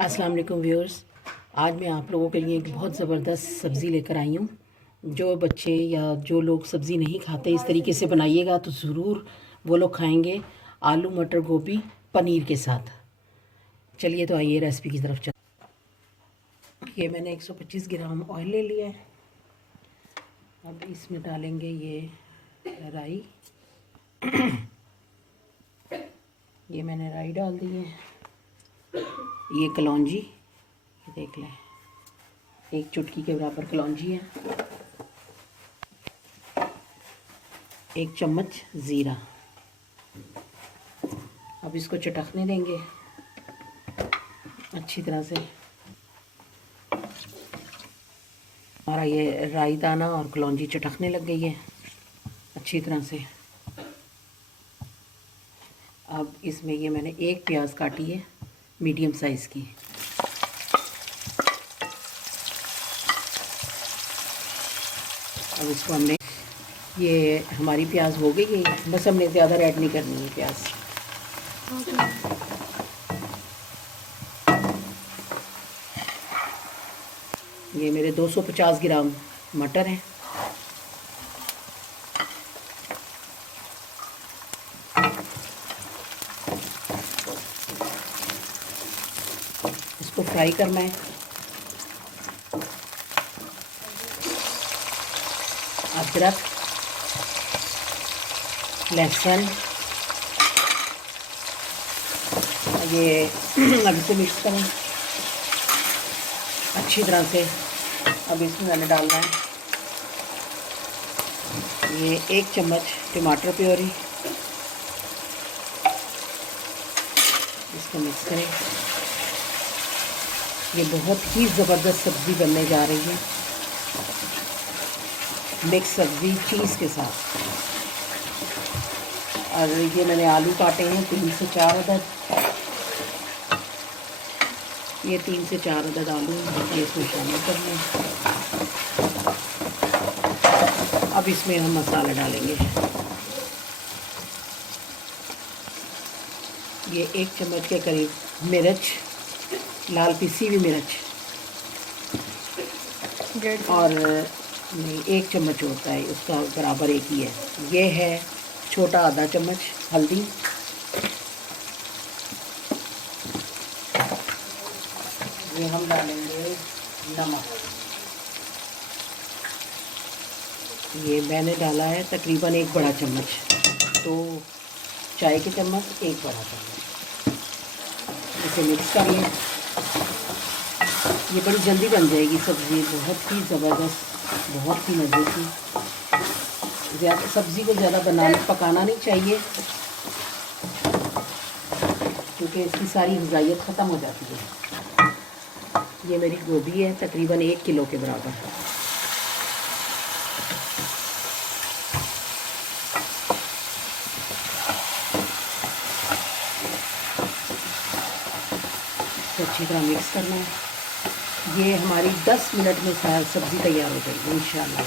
अस्सलाम वालेकुम व्यूअर्स। आज मैं आप लोगों के लिए एक बहुत ज़बरदस्त सब्ज़ी लेकर आई हूँ। जो बच्चे या जो लोग सब्ज़ी नहीं खाते इस तरीके से बनाइएगा तो ज़रूर वो लोग खाएंगे। आलू मटर गोभी पनीर के साथ। चलिए तो आइए रेसिपी की तरफ चल। ये मैंने 125 ग्राम ऑयल ले लिया है। अब इसमें डालेंगे ये राई। ये मैंने राई डाल दी है। ये कलौंजी, ये देख लें, एक चुटकी के बराबर कलौंजी है। एक चम्मच ज़ीरा। अब इसको चटकने देंगे अच्छी तरह से। हमारा ये राई दाना और कलौंजी चटकने लग गई है अच्छी तरह से। अब इसमें ये मैंने एक प्याज काटी है मीडियम साइज़ की। अब इसको हमने, ये हमारी प्याज हो गई है, बस हमने ज़्यादा ऐड नहीं करनी है प्याज। ये मेरे 250 ग्राम मटर हैं। इसको फ्राई करना है। अदरक, लहसुन, ये अब इसे मिक्स करें अच्छी तरह से। अब इसमें मैंने डालना है ये 1 चम्मच टमाटर प्योरी। इसको मिक्स करें। ये बहुत ही ज़बरदस्त सब्ज़ी बनने जा रही है, मिक्स सब्ज़ी चीज़ के साथ। और ये मैंने आलू काटे हैं 3 से 4 अदद। ये 3 से 4 अदद आलू ये इसमें शामिल कर लें। अब इसमें हम मसाला डालेंगे। ये 1 चम्मच के करीब मिर्च, लाल पिसी हुई मिर्च, और नहीं 1 चम्मच होता है उसका बराबर एक ही है। ये है छोटा आधा चम्मच हल्दी। ये हम डालेंगे नमक। ये मैंने डाला है तकरीबन 1 बड़ा चम्मच, तो चाय के चम्मच 1 बड़ा चम्मच। इसे मिक्स कर लें। ये बड़ी जल्दी बन जाएगी सब्ज़ी, बहुत ही ज़बरदस्त, बहुत ही मज़े की। ज़्यादा सब्ज़ी को ज़्यादा पकाना नहीं चाहिए क्योंकि इसकी सारी ग़िज़ाइयत ख़त्म हो जाती है। ये मेरी गोभी है तकरीबन 1 किलो के बराबर। तो अच्छी तरह मिक्स करना है। ये हमारी 10 मिनट में सब्ज़ी तैयार हो जाएगी इंशाल्लाह।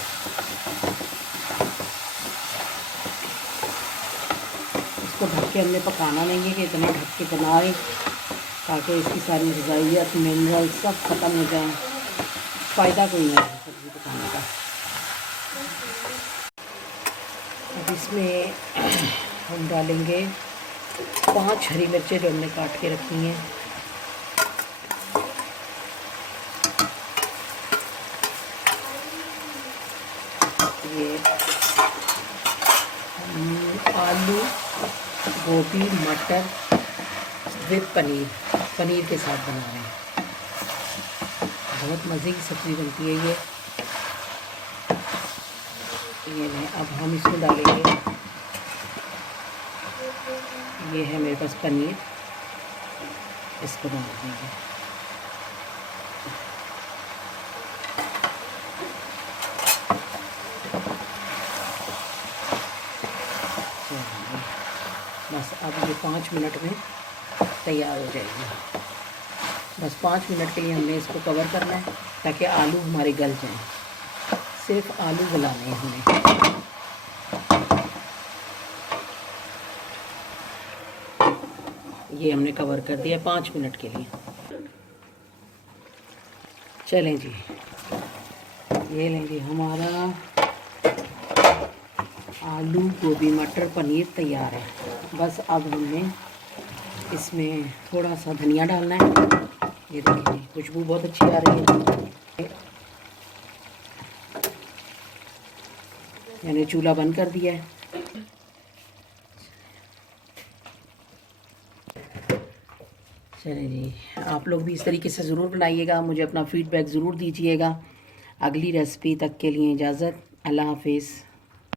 इसको ढक के हमने पकाना नहीं है कि इतना ढक के बनाए ताकि इसकी सारी ग़िज़ाइयत मिनरल सब ख़त्म हो जाए। फ़ायदा कोई नहीं है सब्ज़ी पकाने का। अब इसमें हम डालेंगे 5 हरी मिर्चें जो हमने काट के रखी हैं। ये आलू गोभी मटर विद पनीर के साथ बना रहे हैं। बहुत मज़े की सब्ज़ी बनती है ये नहीं। अब हम इसमें डालेंगे, ये है मेरे पास पनीर, इसको डाल देंगे। बस अब ये 5 मिनट में तैयार हो जाएगी। बस 5 मिनट के लिए हमने इसको कवर करना है ताकि आलू हमारे गल जाएं। सिर्फ आलू गलाने हैं हमने। ये हमने कवर कर दिया 5 मिनट के लिए। चलें जी, ये लेंगे हमारा आलू गोभी मटर पनीर तैयार है। बस अब हमने इसमें थोड़ा सा धनिया डालना है। ये देखिए खुशबू बहुत अच्छी आ रही है। मैंने चूल्हा बंद कर दिया है। चलिए जी, आप लोग भी इस तरीके से ज़रूर बनाइएगा, मुझे अपना फ़ीडबैक ज़रूर दीजिएगा। अगली रेसिपी तक के लिए इजाज़त, अल्लाह हाफिज़।